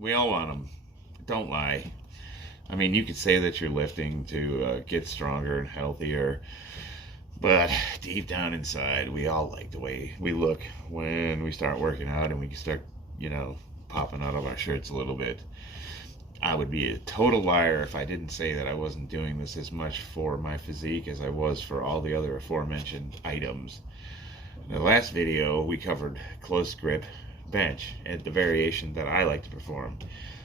We all want them. Don't lie. I mean, you could say that you're lifting to get stronger and healthier, but deep down inside, we all like the way we look when we start working out and we start, popping out of our shirts a little bit. I would be a total liar if I didn't say that I wasn't doing this as much for my physique as I was for all the other aforementioned items. In the last video, we covered close grip bench and the variation that I like to perform.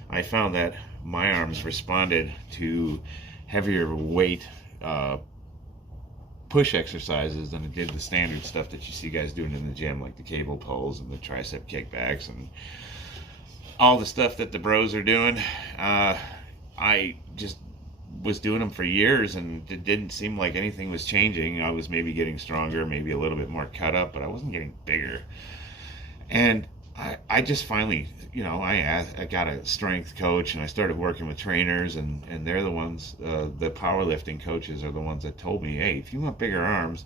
I found that my arms responded to heavier weight push exercises than it did the standard stuff that you see guys doing in the gym, like the cable pulls and the tricep kickbacks and all the stuff that the bros are doing. I just was doing them for years, and it didn't seem like anything was changing. I was maybe getting stronger, maybe a little bit more cut up, but I wasn't getting bigger. And I just finally, I got a strength coach, and I started working with trainers, and they're the ones, the powerlifting coaches are the ones that told me, hey, if you want bigger arms.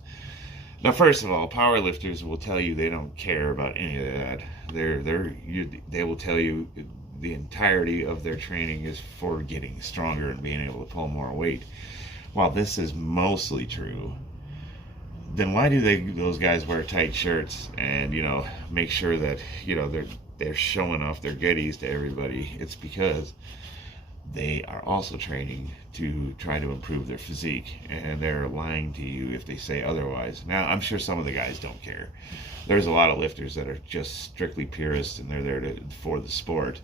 Now, first of all, powerlifters will tell you they don't care about any of that. They will tell you the entirety of their training is for getting stronger and being able to pull more weight. While this is mostly true, then why do those guys wear tight shirts and make sure that they're showing off their goodies to everybody? It's because they are also training to try to improve their physique, and they're lying to you if they say otherwise. Now, I'm sure some of the guys don't care. There's a lot of lifters that are just strictly purists, and they're there for the sport.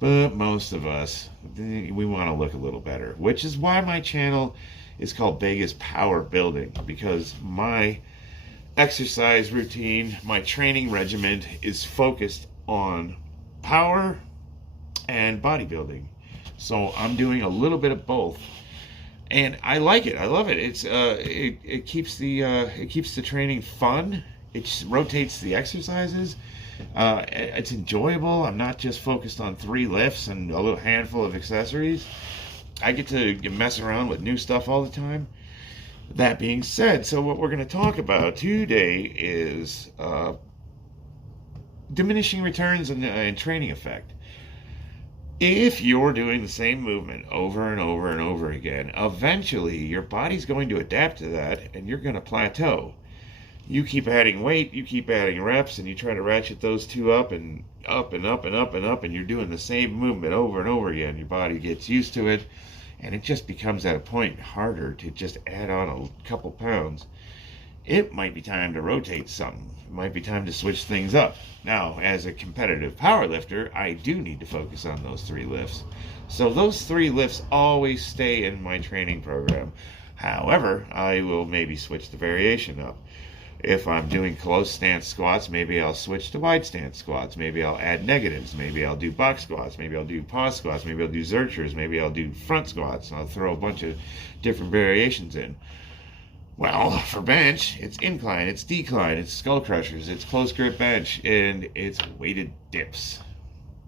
But most of us, we want to look a little better, which is why my channel is called Vegas Power Building, because my exercise routine, my training regimen is focused on power and bodybuilding. So I'm doing a little bit of both, and I like it. I love it. It keeps the training fun. It rotates the exercises. It's enjoyable. I'm not just focused on 3 lifts and a little handful of accessories. I get to mess around with new stuff all the time. That being said, so what we're going to talk about today is diminishing returns and training effect. If you're doing the same movement over and over and over again, eventually your body's going to adapt to that, and you're going to plateau. You keep adding weight, you keep adding reps, and you try to ratchet those two up and up and up and up and up, and you're doing the same movement over and over again. Your body gets used to it, and it just becomes at a point harder to just add on a couple pounds. It might be time to rotate something. It might be time to switch things up. Now, as a competitive power lifter, I do need to focus on those 3 lifts. So those 3 lifts always stay in my training program. However, I will maybe switch the variation up. If I'm doing close stance squats, maybe I'll switch to wide stance squats. Maybe I'll add negatives. Maybe I'll do box squats. Maybe I'll do pause squats. Maybe I'll do zerchers. Maybe I'll do front squats. I'll throw a bunch of different variations in. Well, for bench, it's incline, it's decline, it's Skullcrushers, it's close grip bench, and it's weighted dips.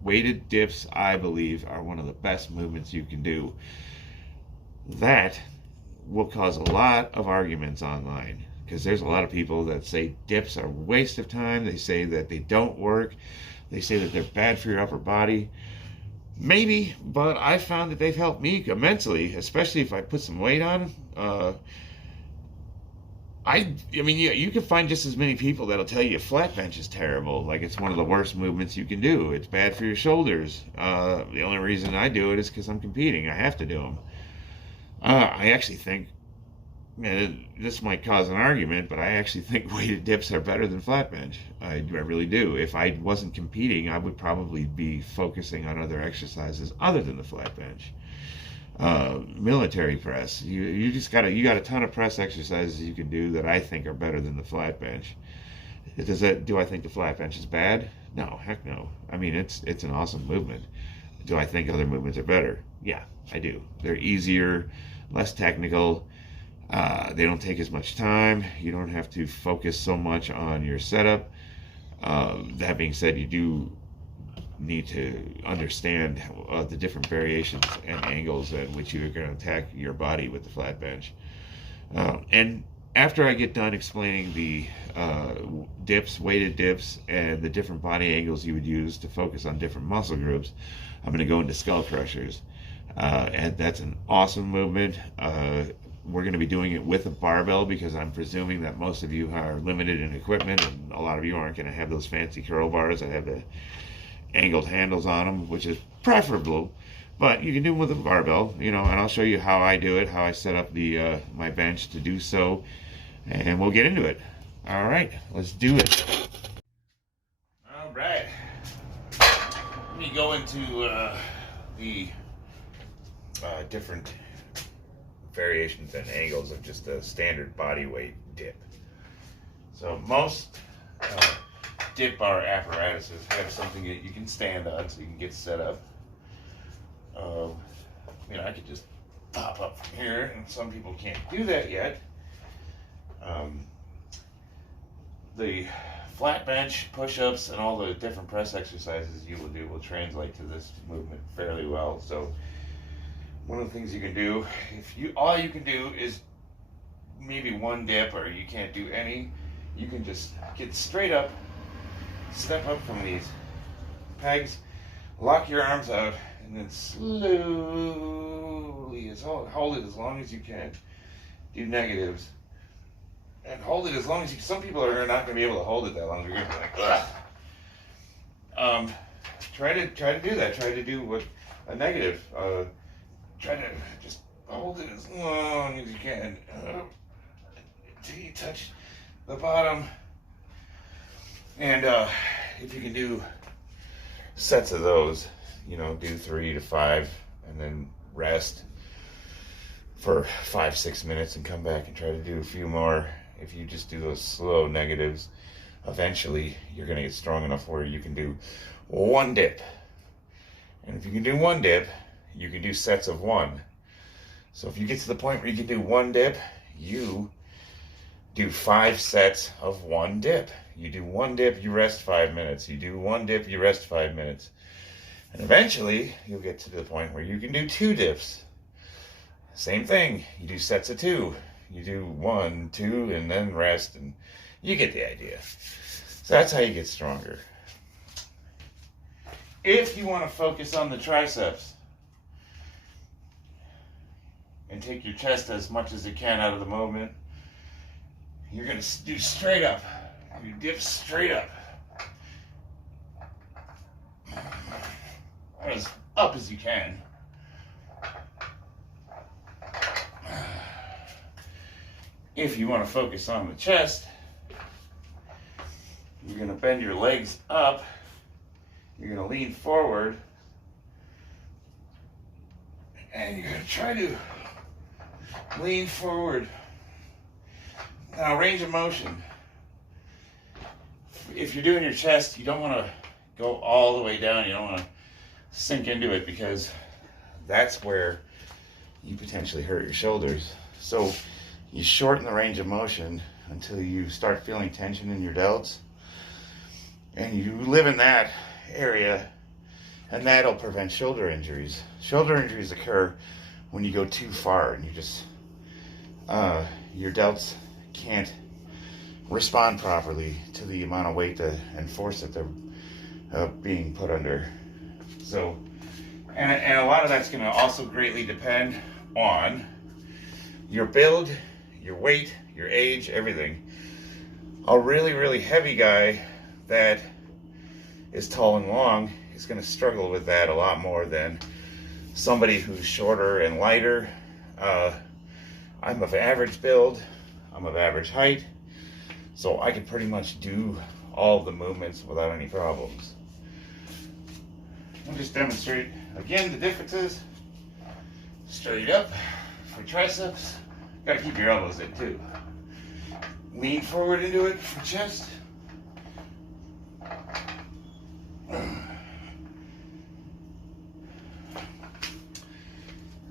Weighted dips, I believe, are one of the best movements you can do. That will cause a lot of arguments online, because there's a lot of people that say dips are a waste of time. They say that they don't work. They say that they're bad for your upper body. Maybe, but I found that they've helped me immensely, especially if I put some weight on them. I mean, you can find just as many people that'll tell you flat bench is terrible, like it's one of the worst movements you can do. It's bad for your shoulders. The only reason I do it is because I'm competing. I have to do them. I actually think, this might cause an argument, but I actually think weighted dips are better than flat bench. I really do. If I wasn't competing, I would probably be focusing on other exercises other than the flat bench. Military press, you got a ton of press exercises you can do that I think are better than the flat bench. Do I think the flat bench is bad? No, heck no. I mean, it's an awesome movement. Do I think other movements are better? Yeah, I do. They're easier, less technical. They don't take as much time. You don't have to focus so much on your setup. That being said, you do need to understand the different variations and angles at which you're going to attack your body with the flat bench. And after I get done explaining the dips, weighted dips, and the different body angles you would use to focus on different muscle groups, I'm going to go into Skullcrushers. And that's an awesome movement. We're going to be doing it with a barbell because I'm presuming that most of you are limited in equipment, and a lot of you aren't going to have those fancy curl bars that have the angled handles on them, which is preferable. But you can do them with a barbell, you know, and I'll show you how I do it, how I set up the my bench to do so, and we'll get into it. All right, let's do it. All right, let me go into the different variations and angles of just a standard body weight dip. So most dip bar apparatuses have something that you can stand on so you can get set up. You know, I could just pop up from here, and some people can't do that yet. The flat bench, push-ups, and all the different press exercises you will do will translate to this movement fairly well. So one of the things you can do, if you all you can do is maybe one dip, or you can't do any, you can just get straight up, step up from these pegs, lock your arms out, and then slowly hold it as long as you can. Do negatives and hold it as long as you. Some people are not going to be able to hold it that long. You're going to be like, ugh. Try to do that. Try to do what a negative. Try to just hold it as long as you can until you touch the bottom. And if you can do sets of those, you know, do 3 to 5 and then rest for 5-6 minutes and come back and try to do a few more. If you just do those slow negatives, eventually you're going to get strong enough where you can do one dip. And if you can do one dip, you can do sets of 1. So if you get to the point where you can do one dip, you do 5 sets of 1 dip. You do 1 dip, you rest 5 minutes. You do 1 dip, you rest 5 minutes. And eventually, you'll get to the point where you can do 2 dips. Same thing. You do sets of 2. You do 1, 2, and then rest, and you get the idea. So that's how you get stronger. If you want to focus on the triceps and take your chest as much as you can out of the movement, you're going to do straight up. You dip straight up. As up as you can. If you want to focus on the chest, you're going to bend your legs up. You're going to lean forward. And you're going to try to lean forward. Now, range of motion. If you're doing your chest, you don't want to go all the way down. You don't want to sink into it, because that's where you potentially hurt your shoulders. So you shorten the range of motion until you start feeling tension in your delts, and you live in that area, and that'll prevent shoulder injuries. Shoulder injuries occur when you go too far and you just your delts can't respond properly to the amount of weight and force that they're being put under. So, and a lot of that's going to also greatly depend on your build, your weight, your age, everything. A really, really heavy guy that is tall and long is going to struggle with that a lot more than somebody who's shorter and lighter. I'm of average build, I'm of average height, so I can pretty much do all the movements without any problems. I'll just demonstrate again the differences. Straight up for triceps. Gotta keep your elbows in too. Lean forward into it for chest. And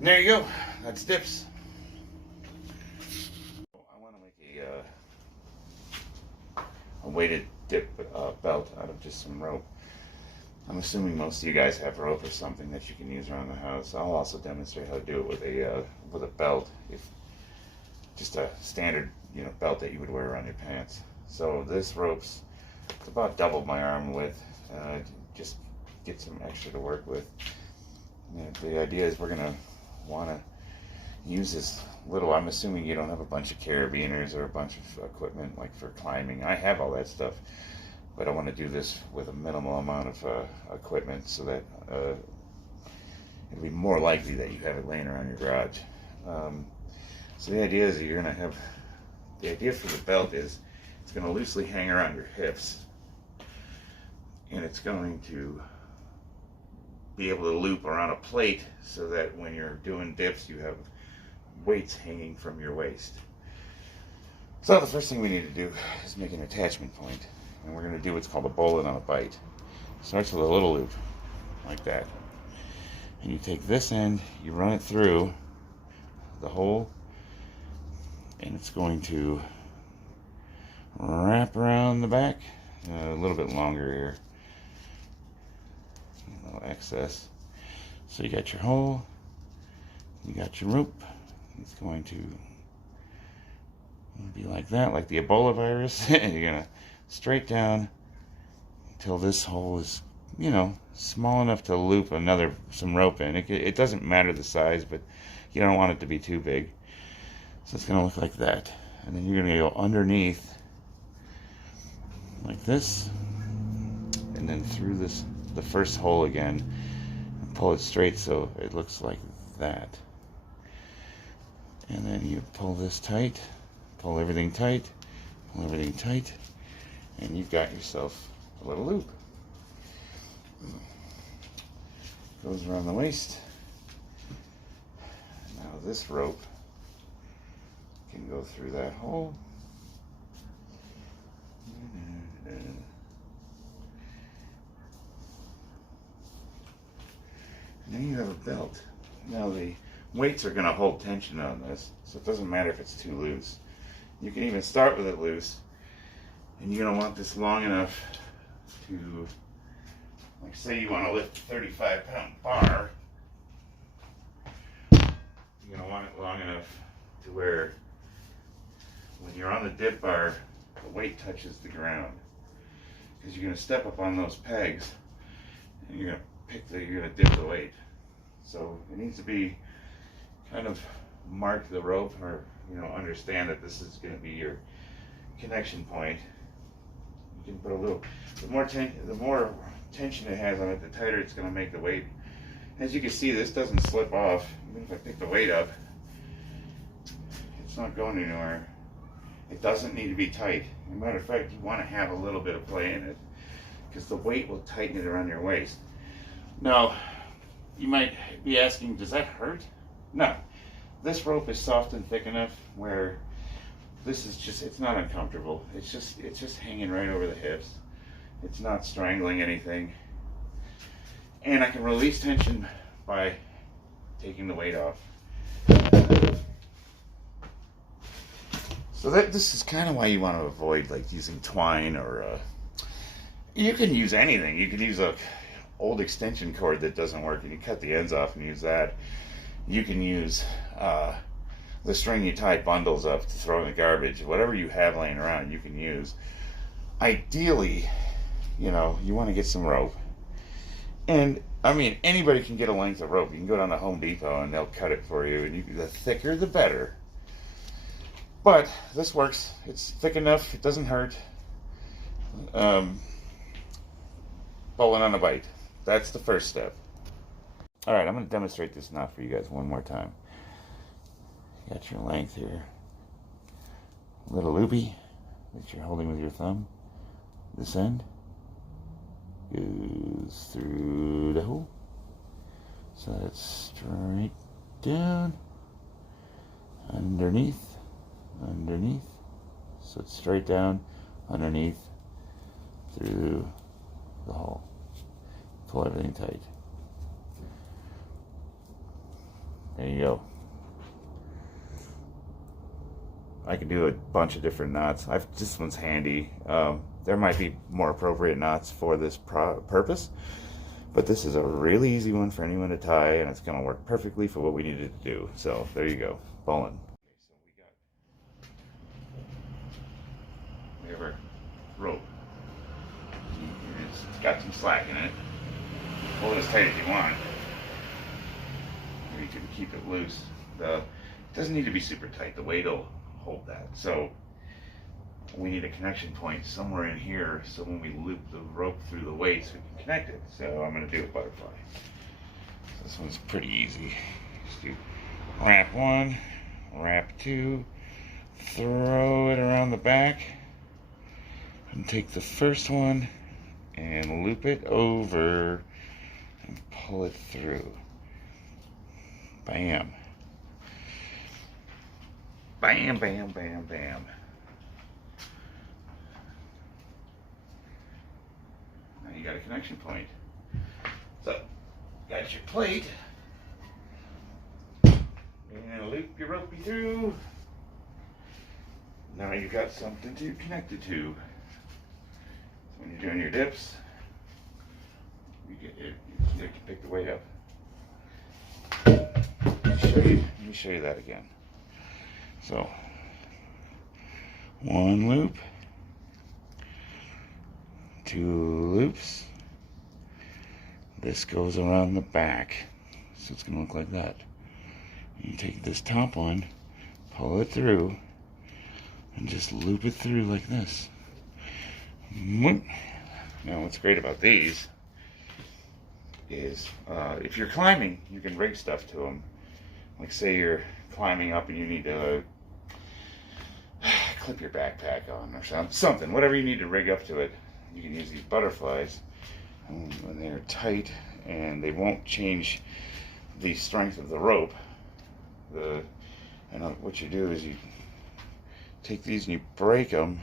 there you go. That's dips. I want to make a weighted dip belt out of just some rope. I'm assuming most of you guys have rope or something that you can use around the house. I'll also demonstrate how to do it with a belt. If just a standard belt that you would wear around your pants. So this rope's, it's about double my arm width. Just get some extra to work with. The idea is we're gonna want to use this little, I'm assuming you don't have a bunch of carabiners or a bunch of equipment like for climbing. I have all that stuff, but I want to do this with a minimal amount of equipment so that it'll be more likely that you have it laying around your garage. So the idea is that you're going to have, the idea for the belt is it's going to loosely hang around your hips, and it's going to be able to loop around a plate so that when you're doing dips you have weights hanging from your waist. So the first thing we need to do is make an attachment point, and we're going to do what's called a bowline on a bite. It starts with a little loop like that, and you take this end, you run it through the hole, and it's going to wrap around the back a little bit longer here, a little excess. So you got your hole, you got your rope. It's going to be like that, like the Ebola virus. You're gonna straight down until this hole is, small enough to loop some rope in. It doesn't matter the size, but you don't want it to be too big. So it's gonna look like that, and then you're gonna go underneath like this, and then through the first hole again, and pull it straight so it looks like that. And then you pull this tight, pull everything tight, and you've got yourself a little loop. Goes around the waist. Now this rope can go through that hole. And then you have a belt. Now the weights are going to hold tension on this, so it doesn't matter if it's too loose. You can even start with it loose, and you're going to want this long enough to, like, say you want to lift a 35-pound bar, you're going to want it long enough to where when you're on the dip bar, the weight touches the ground, because you're going to step up on those pegs, and you're going to dip the weight. So it needs to be kind of mark the rope, or understand that this is going to be your connection point. You can put a little, the more tension it has on it, the tighter it's going to make the weight. As you can see, this doesn't slip off. Even if I pick the weight up, it's not going anywhere. It doesn't need to be tight. As a matter of fact, you want to have a little bit of play in it, because the weight will tighten it around your waist. Now, you might be asking, does that hurt? No. This rope is soft and thick enough where this is just, it's not uncomfortable. It's just hanging right over the hips. It's not strangling anything. And I can release tension by taking the weight off. So this is kind of why you want to avoid like using twine, or you can use anything. You can use a old extension cord that doesn't work, and you cut the ends off and use that. You can use the string you tie bundles up to throw in the garbage. Whatever you have laying around, you can use. Ideally, you want to get some rope. And, I mean, anybody can get a length of rope. You can go down to Home Depot and they'll cut it for you. And the thicker, the better. But this works. It's thick enough. It doesn't hurt. Bowline on a bite. That's the first step. Alright, I'm going to demonstrate this knot for you guys one more time. You got your length here. A little loopy that you're holding with your thumb. This end goes through the hole. So that's straight down. Underneath. So it's straight down, underneath, through the hole. Pull everything tight. There you go. I can do a bunch of different knots. This one's handy. There might be more appropriate knots for this purpose, but this is a really easy one for anyone to tie, and it's going to work perfectly for what we needed to do. So there you go, bowline. got some slack in it. Pull it as tight as you want. Or you can keep it loose. It doesn't need to be super tight. The weight will hold that. So we need a connection point somewhere in here so when we loop the rope through the weights we can connect it. So I'm going to do a butterfly. So this one's pretty easy. Just do wrap 1, wrap 2, throw it around the back, and take the first one and loop it over and pull it through. Bam. Bam, bam, bam, bam. Now you got a connection point. So, got your plate. And loop your ropey through. Now you've got something to connect it to. So when you're doing your dips, you can pick the weight up. Let me show you that again. So, 1 loop, 2 loops. This goes around the back, so it's going to look like that. You take this top one, pull it through, and just loop it through like this. Now, what's great about these is if you're climbing, you can rig stuff to them. Like, say you're climbing up and you need to clip your backpack on or something, whatever you need to rig up to it. You can use these butterflies when they're tight and they won't change the strength of the rope. And what you do is you take these and you break them,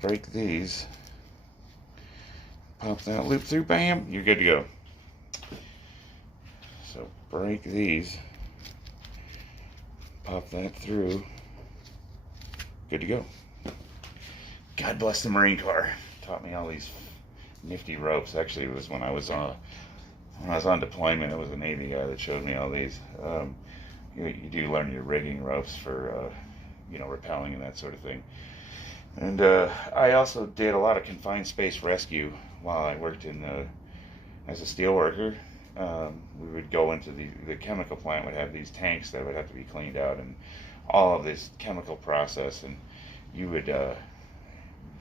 break these, pop that loop through, bam, you're good to go. So break these, pop that through, good to go. God bless the Marine Corps. Taught me all these nifty ropes. Actually, it was when I was on deployment. It was a Navy guy that showed me all these. You do learn your rigging ropes for rappelling and that sort of thing. And I also did a lot of confined space rescue while I worked as a steel worker. We would go into the chemical plant would have these tanks that would have to be cleaned out and all of this chemical process, and you would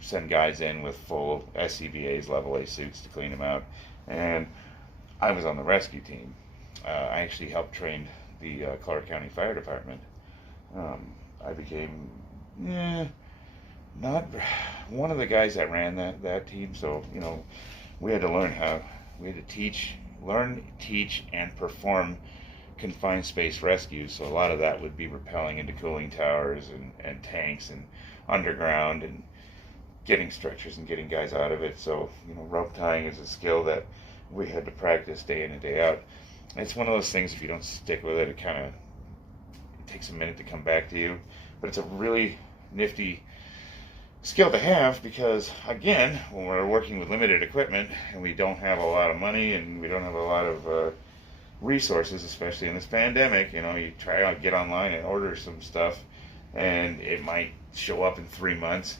send guys in with full SCBAs, level A suits to clean them out. And I was on the rescue team. I actually helped train the Clark County Fire Department. I became not one of the guys that ran that team, so we had to learn, teach, and perform confined space rescues. So a lot of that would be rappelling into cooling towers and tanks and underground and getting structures and getting guys out of it. So rope tying is a skill that we had to practice day in and day out. It's one of those things, if you don't stick with it, it takes a minute to come back to you. But it's a really nifty skill to have because, again, when we're working with limited equipment and we don't have a lot of money and we don't have a lot of resources, especially in this pandemic, you try to get online and order some stuff and it might show up in 3 months.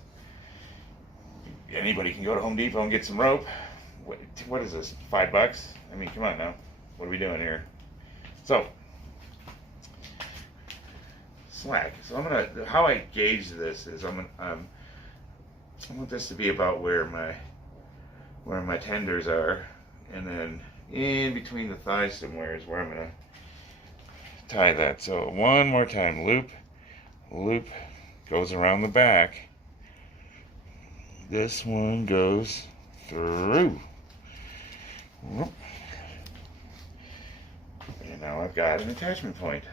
Anybody can go to Home Depot and get some rope. What is this, $5? I mean, come on now. What are we doing here? So, slack. So how I gauge this is I want this to be about where my tenders are, and then in between the thighs somewhere is where I'm gonna tie that. So one more time, loop, goes around the back. This one goes through. And now I've got an attachment point.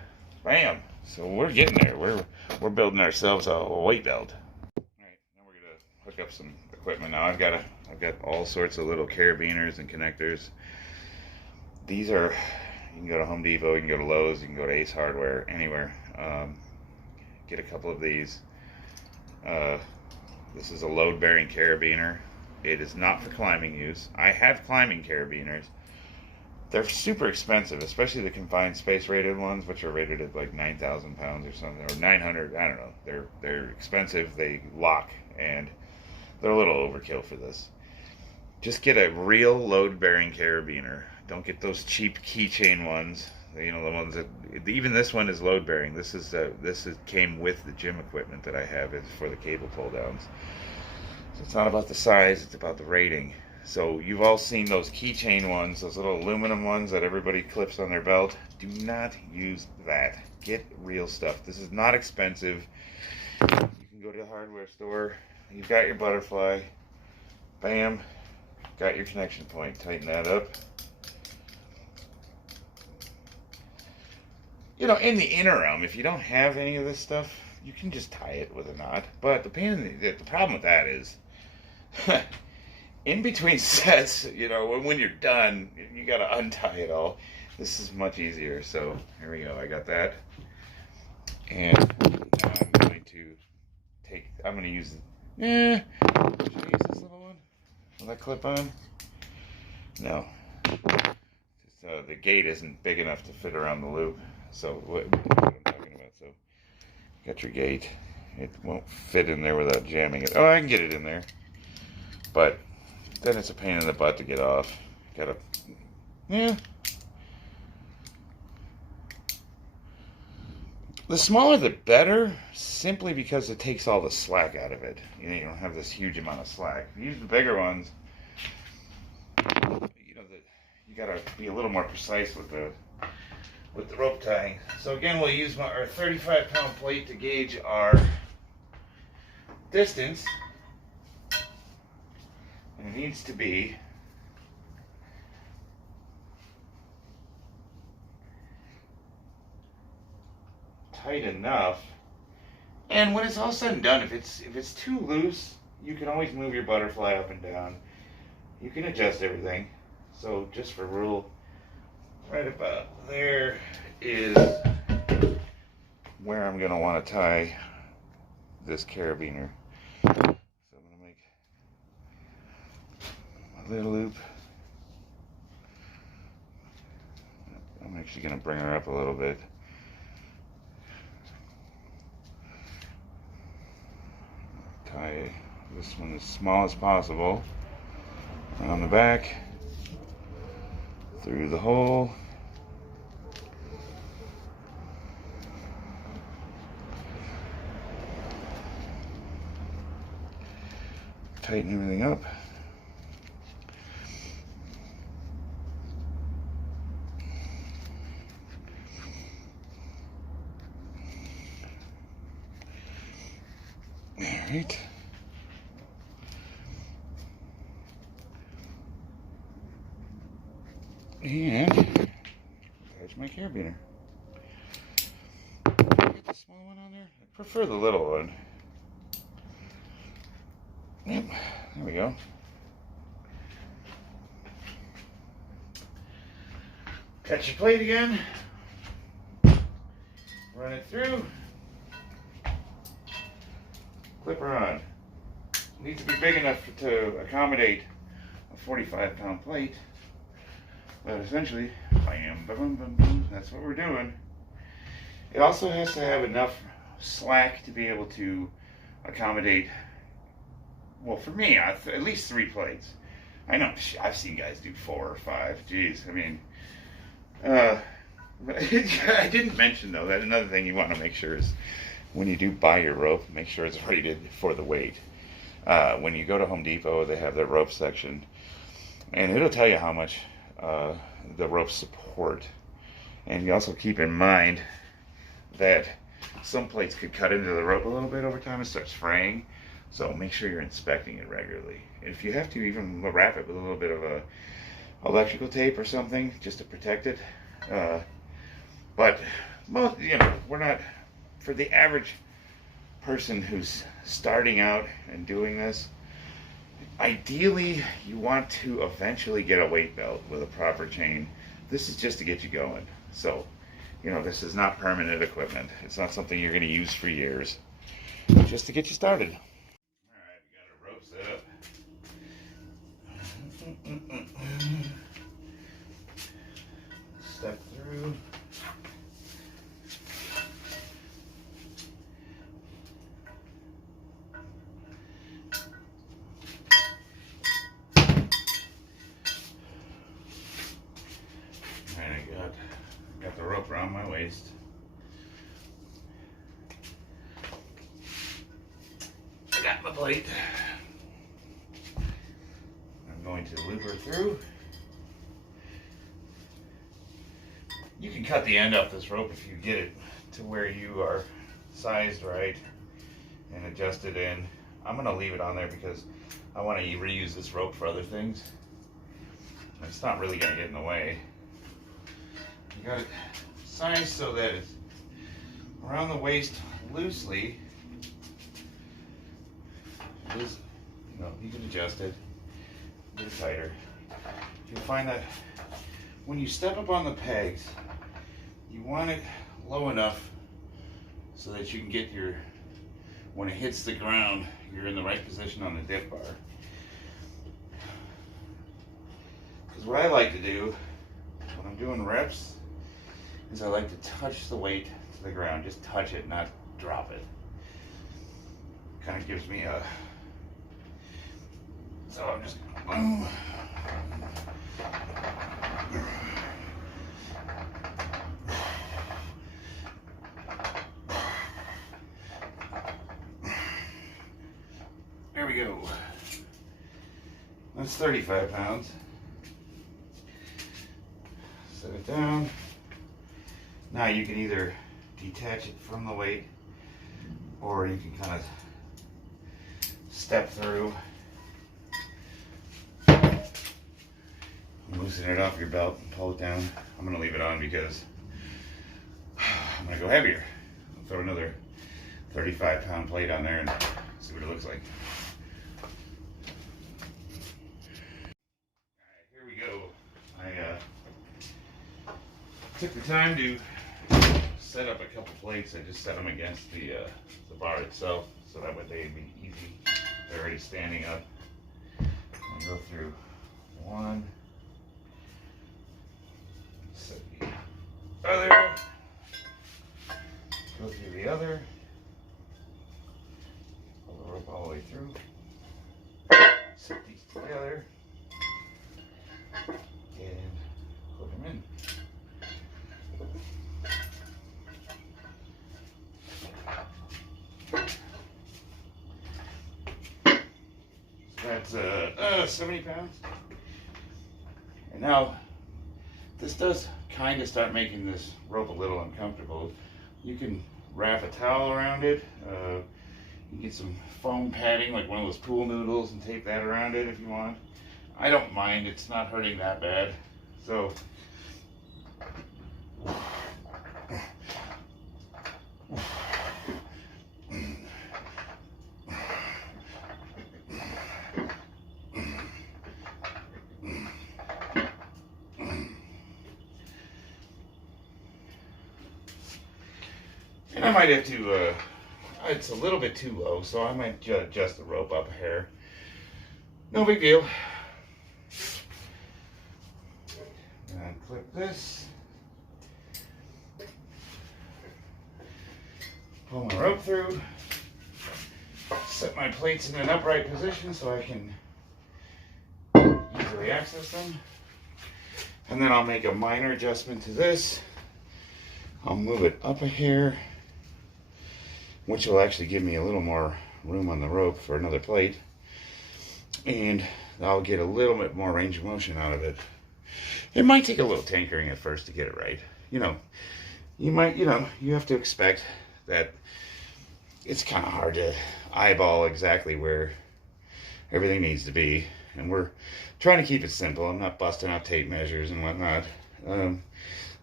Bam! So we're getting there. We're building ourselves a weight belt. All right, now we're gonna hook up some equipment. Now I've got all sorts of little carabiners and connectors. These are, you can go to Home Depot, you can go to Lowe's, you can go to Ace Hardware, anywhere. Get a couple of these. This is a load-bearing carabiner. It is not for climbing use. I have climbing carabiners. They're super expensive, especially the confined space rated ones, which are rated at like 9,000 pounds or something, or 900. I don't know. They're expensive. They lock, and they're a little overkill for this. just get a real load-bearing carabiner. Don't get those cheap keychain ones. You know, the ones that, even this one is load-bearing. This is came with the gym equipment that I have is for the cable pull downs. So it's not about the size, it's about the rating. So you've all seen those keychain ones, those little aluminum ones that everybody clips on their belt. Do not use that. Get real stuff. This is not expensive. You can go to the hardware store. You've got your butterfly. Bam. Got your connection point. Tighten that up. You know, in the interim, if you don't have any of this stuff, you can just tie it with a knot. But the problem with that is, in between sets, you know, when you're done, you got to untie it all. This is much easier. So here we go. I got that, and now I'm going to use. Should I use this little one? Will that clip on? No. The gate isn't big enough to fit around the loop. So what I'm talking about. So got your gate. It won't fit in there without jamming it. Oh, I can get it in there, but then it's a pain in the butt to get off. Yeah. The smaller the better, simply because it takes all the slack out of it. You know, you don't have this huge amount of slack. If you use the bigger ones, you know, you gotta be a little more precise with the rope tying. So again, we'll use our 35-pound plate to gauge our distance. And it needs to be tight enough. And when it's all said and done, if it's too loose, you can always move your butterfly up and down. You can adjust everything. So just for rule, right about there is where I'm going to want to tie this carabiner. So I'm going to make a little loop. I'm actually going to bring her up a little bit. Tie this one as small as possible on the back, through the hole. Tighten everything up. All right. And there's my carabiner. Get the small one on there. I prefer the little one. Yep, there we go. Got your plate again. Run it through. Clip her on. Needs to be big enough to accommodate a 45-pound plate. But essentially, bam, bam, bam, bam, that's what we're doing. It also has to have enough slack to be able to accommodate, well, for me, at least 3 plates. I know, I've seen guys do 4 or 5. Jeez, I mean, but I didn't mention, though, that another thing you want to make sure is when you do buy your rope, make sure it's rated for the weight. When you go to Home Depot, they have their rope section, and it'll tell you how much the ropes support. And you also keep in mind that some plates could cut into the rope a little bit over time and start fraying. So make sure you're inspecting it regularly. And if you have to, even wrap it with a little bit of a electrical tape or something just to protect it. But most, you know, we're not, for the average person who's starting out and doing this, ideally you want to eventually get a weight belt with a proper chain. This is just to get you going. So, you know, this is not permanent equipment. It's not something you're going to use for years. Just to get you started. Alright, we got our rope set up. Step through. my plate. I'm going to loop her through. You can cut the end off this rope if you get it to where you are sized right and adjust it in. I'm going to leave it on there because I want to reuse this rope for other things. It's not really going to get in the way. You got it sized so that it's around the waist loosely. You know, you can adjust it a bit tighter. You'll find that when you step up on the pegs, you want it low enough so that you can get your, when it hits the ground, you're in the right position on the dip bar. Because what I like to do when I'm doing reps is I like to touch the weight to the ground. Just touch it, not drop it. Kind of gives me a, so I'm just there we go. That's 35 pounds. Set it down. Now you can either detach it from the weight or you can kind of step through. Loosen it off your belt and pull it down. I'm going to leave it on because I'm going to go heavier. I'll throw another 35-pound plate on there and see what it looks like. Alright, here we go. I took the time to set up a couple plates. I just set them against the bar itself so that way they'd be easy. They're already standing up. I go through one. Set the other, go through the other, pull the rope all the way through, set these together, and put them in. So that's 70 pounds. And now, this does kind of start making this rope a little uncomfortable. You can wrap a towel around it. You can get some foam padding, like one of those pool noodles, and tape that around it if you want. I don't mind, it's not hurting that bad. So, and I might have to, it's a little bit too low, so I might adjust the rope up a hair. No big deal. And clip this. Pull my rope through. Set my plates in an upright position so I can easily access them. And then I'll make a minor adjustment to this. I'll move it up a hair, which will actually give me a little more room on the rope for another plate. And I'll get a little bit more range of motion out of it. It might take a little tinkering at first to get it right. You know, you have to expect that it's kind of hard to eyeball exactly where everything needs to be. And we're trying to keep it simple. I'm not busting out tape measures and whatnot.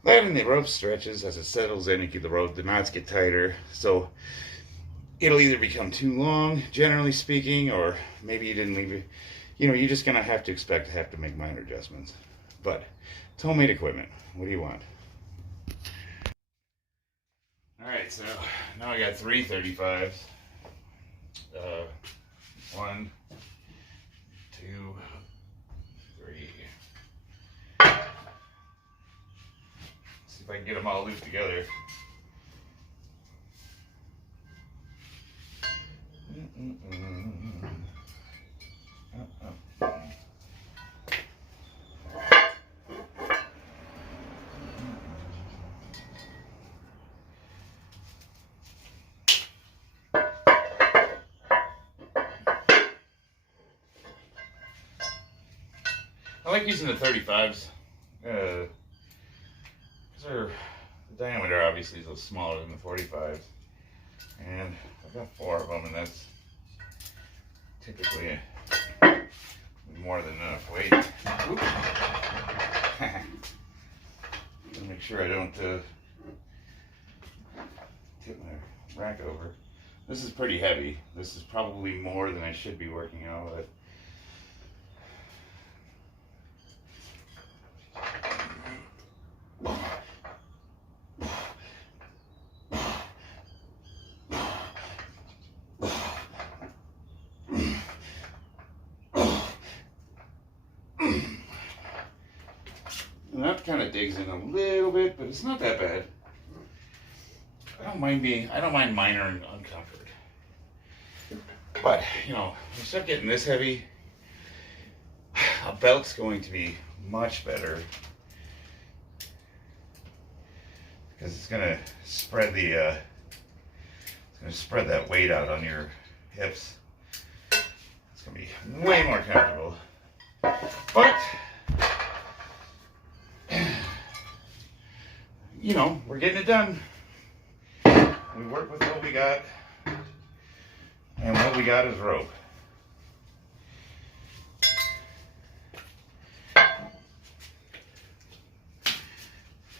Letting the rope stretches as it settles in and keep the knots get tighter. So it'll either become too long, generally speaking, or maybe you didn't leave it. You know, you're just going to have to make minor adjustments. But it's homemade equipment. What do you want? Alright, so now I got 3 35s. 1, 2, 3. See if I can get them all looped together. I like using the 35s. Because the diameter obviously is a little smaller than the 45s. And I've got 4 of them, and that's typically more than enough weight. Make sure I don't tip my rack over. This is pretty heavy. This is probably more than I should be working out with. And that kind of digs in a little bit, but it's not that bad. I don't mind minor and uncomfort. But, you know, when you start getting this heavy, a belt's going to be much better. Because it's gonna spread that weight out on your hips. It's gonna be way more comfortable. But you know, we're getting it done. We work with what we got, and what we got is rope.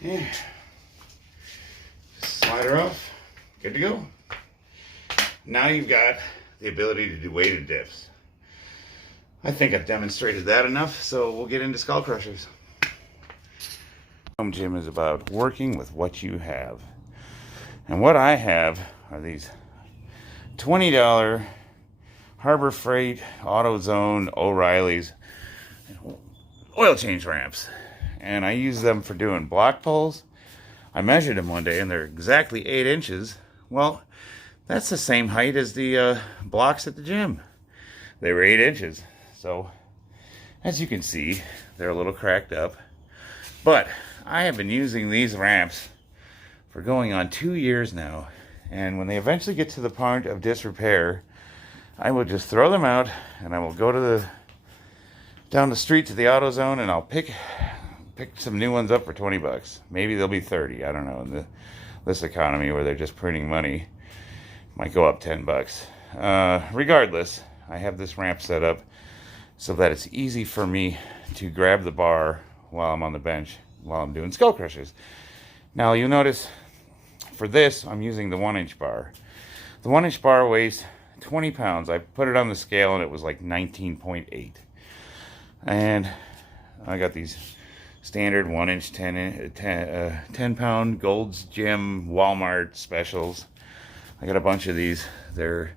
Yeah. Slide her off. Good to go. Now you've got the ability to do weighted diffs. I think I've demonstrated that enough, so we'll get into Skullcrushers. Home gym is about working with what you have. And what I have are these $20 Harbor Freight, AutoZone, O'Reilly's oil change ramps. And I use them for doing block pulls. I measured them one day and they're exactly 8 inches. Well, that's the same height as the blocks at the gym. They were 8 inches. So, as you can see, they're a little cracked up. But I have been using these ramps for going on 2 years now. And when they eventually get to the point of disrepair, I will just throw them out and I will go down the street to the AutoZone and I'll pick some new ones up for 20 bucks. Maybe they'll be 30. I don't know. In this economy where they're just printing money, might go up 10 bucks. Regardless, I have this ramp set up so that it's easy for me to grab the bar while I'm on the bench, while I'm doing Skullcrushers. Now you'll notice for this, I'm using the 1-inch bar. The 1-inch bar weighs 20 pounds. I put it on the scale and it was like 19.8. And I got these standard 1-inch 10 pound Gold's Gym Walmart specials. I got a bunch of these. They're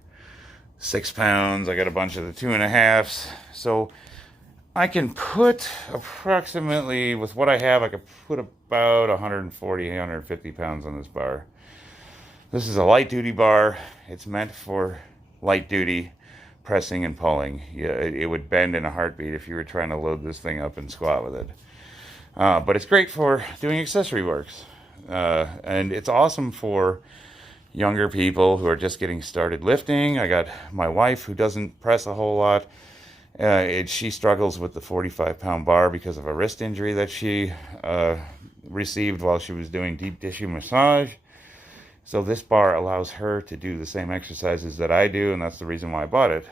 6 pounds. I got a bunch of the 2.5s. So I can put approximately, with what I have, I could put about 140, 150 pounds on this bar. This is a light duty bar. It's meant for light duty pressing and pulling. Yeah, it would bend in a heartbeat if you were trying to load this thing up and squat with it. But it's great for doing accessory works. And it's awesome for younger people who are just getting started lifting. I got my wife who doesn't press a whole lot. She struggles with the 45-pound bar because of a wrist injury that she received while she was doing deep tissue massage. So this bar allows her to do the same exercises that I do, and that's the reason why I bought it.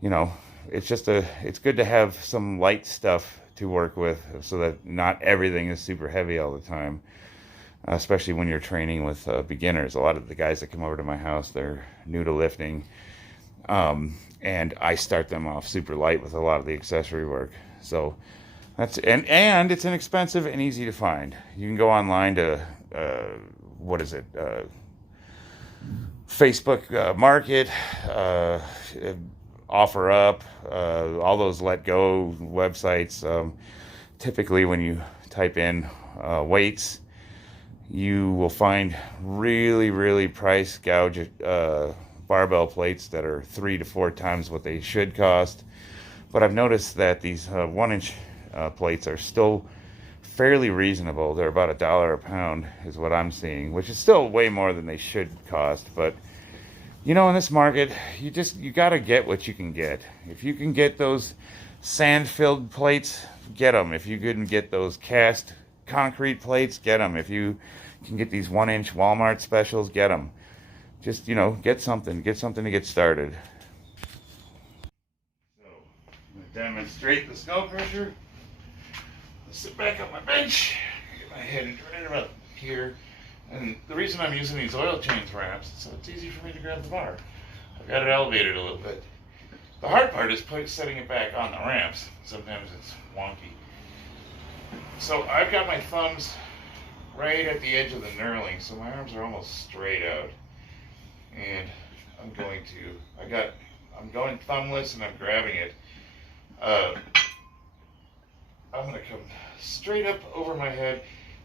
You know, it's good to have some light stuff to work with so that not everything is super heavy all the time, especially when you're training with beginners. A lot of the guys that come over to my house, they're new to lifting. And I start them off super light with a lot of the accessory work. So that's, and it's inexpensive and easy to find. You can go online to, Facebook Market, Offer Up, all those Let Go websites. Typically when you type in weights, you will find really, really price gouge barbell plates that are 3 to 4 times what they should cost. But I've noticed that these 1-inch plates are still fairly reasonable. They're about $1 a pound is what I'm seeing, which is still way more than they should cost. But You know, in this market, you got to get what you can get. If you can get those sand-filled plates, get them. If you can get those cast concrete plates, get them. If you can get these 1-inch Walmart specials, get them. Just, you know, get something to get started. So, I'm going to demonstrate the skull crusher. I'll sit back on my bench, get my head right about here. And the reason I'm using these oil change ramps is so it's easy for me to grab the bar. I've got it elevated a little bit. The hard part is setting it back on the ramps. Sometimes it's wonky. So I've got my thumbs right at the edge of the knurling, so my arms are almost straight out. And I'm going thumbless and I'm grabbing it. I'm going to come straight up over my head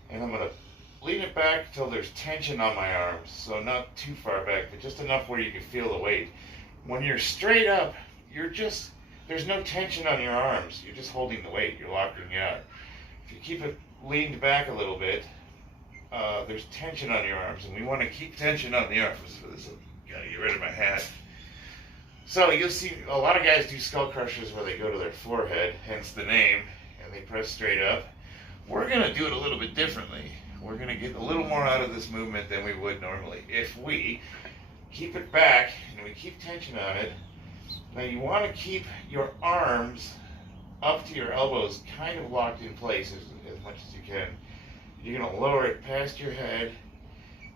and I'm going to lean it back till there's tension on my arms. So not too far back, but just enough where you can feel the weight. When you're straight up, there's no tension on your arms. You're just holding the weight. You're locking it out. If you keep it leaned back a little bit, there's tension on your arms, and we want to keep tension on the arms. So gotta get rid of my hat. So you'll see a lot of guys do skull crushers where they go to their forehead, hence the name, and they press straight up. We're gonna do it a little bit differently. We're gonna get a little more out of this movement than we would normally. If we keep it back and we keep tension on it, now you want to keep your arms up to your elbows kind of locked in place as much as you can. You're going to lower it past your head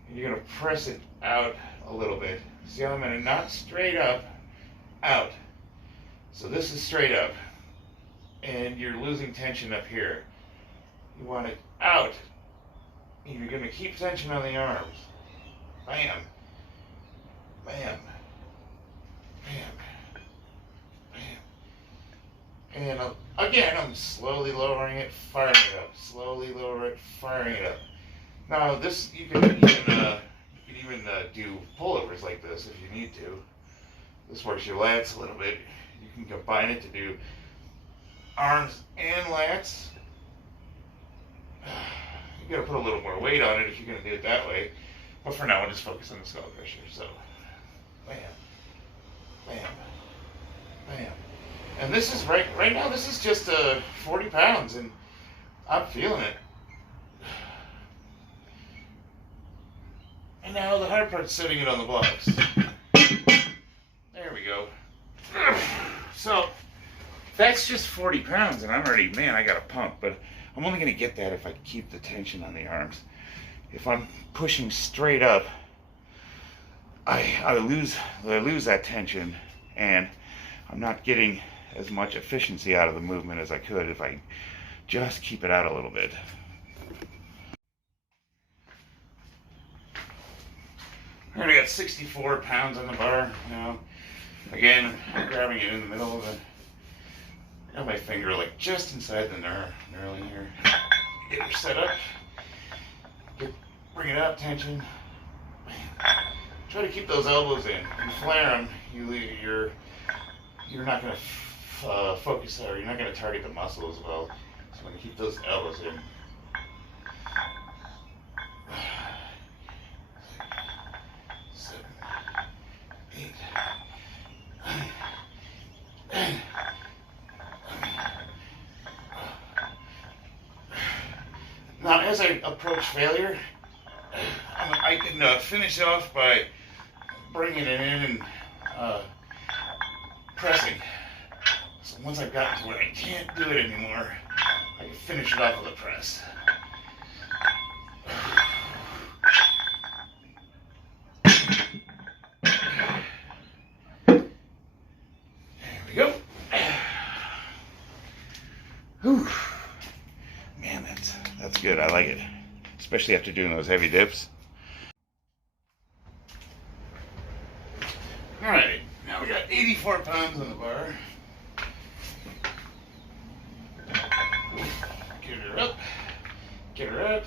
and you're going to press it out a little bit. See how I'm going to not straight up, out. So this is straight up and you're losing tension up here. You want it out. You're going to keep tension on the arms. Bam. Bam. Bam. And again, I'm slowly lowering it, firing it up. Slowly lower it, firing it up. Now, this you can even do pullovers like this if you need to. This works your lats a little bit. You can combine it to do arms and lats. You got to put a little more weight on it if you're going to do it that way. But for now, we'll just focus on the skull crusher. So, bam, bam, bam. And this is right now, this is just 40 pounds, and I'm feeling it. And now the hard part's setting it on the blocks. There we go. So, that's just 40 pounds, and I'm already, man, I got a pump, but I'm only going to get that if I keep the tension on the arms. If I'm pushing straight up, I lose that tension, and I'm not getting as much efficiency out of the movement as I could if I just keep it out a little bit. I already got 64 pounds on the bar now. Again, I'm grabbing it in the middle of I got my finger like just inside the knurling here. Get her set up. Bring it up, tension. Try to keep those elbows in. You flare them, you're not going to focus, or you're not going to target the muscle as well. So I'm going to keep those elbows in. 7, 8, 9. Now, as I approach failure, I can finish off by bringing it in and pressing. So once I've gotten to where I can't do it anymore, I can finish it off with a press. There we go. Whew. Man, that's good. I like it, especially after doing those heavy dips. All right, now we got 84 pounds on the bar. Get her up. Get her up.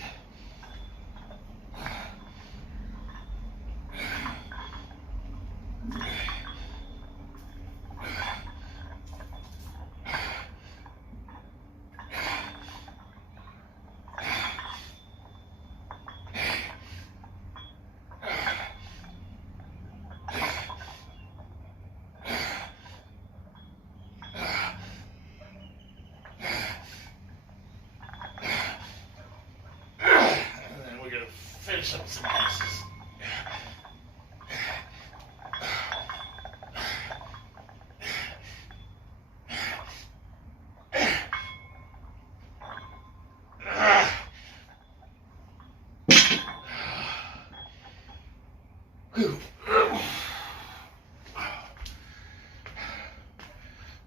triceps and biceps.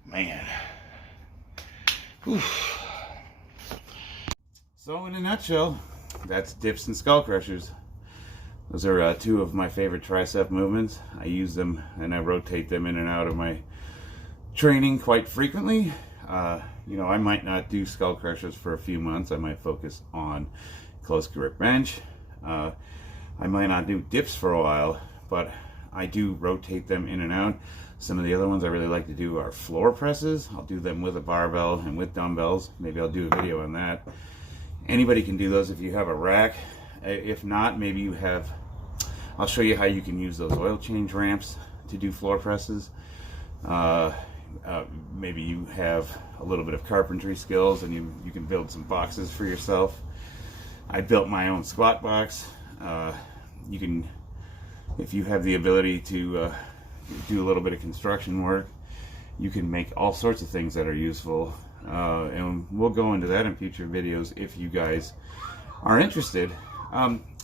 Man. Whew. So in a nutshell, that's dips and skull crushers. Those are two of my favorite tricep movements. I use them and I rotate them in and out of my training quite frequently. You know, I might not do skull crushers for a few months. I might focus on close grip bench. I might not do dips for a while, but I do rotate them in and out. Some of the other ones I really like to do are floor presses. I'll do them with a barbell and with dumbbells. Maybe I'll do a video on that. Anybody can do those if you have a rack. If not, maybe you have, I'll show you how you can use those oil change ramps to do floor presses. Maybe you have a little bit of carpentry skills and you can build some boxes for yourself. I built my own squat box. You can, if you have the ability to do a little bit of construction work, you can make all sorts of things that are useful. And we'll go into that in future videos if you guys are interested.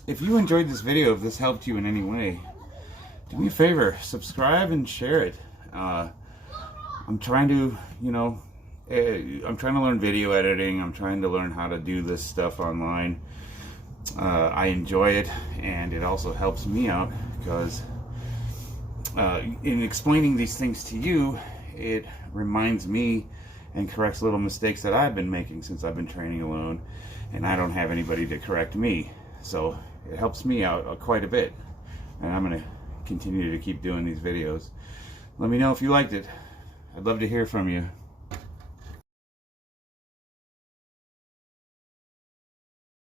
If you enjoyed this video, if this helped you in any way, do me a favor, subscribe and share it. I'm trying to, you know, I'm trying to learn video editing. I'm trying to learn how to do this stuff online. I enjoy it, and it also helps me out because in explaining these things to you, it reminds me and corrects little mistakes that I've been making since I've been training alone, and I don't have anybody to correct me. So it helps me out quite a bit, and I'm going to continue to keep doing these videos. Let me know if you liked it. I'd love to hear from you.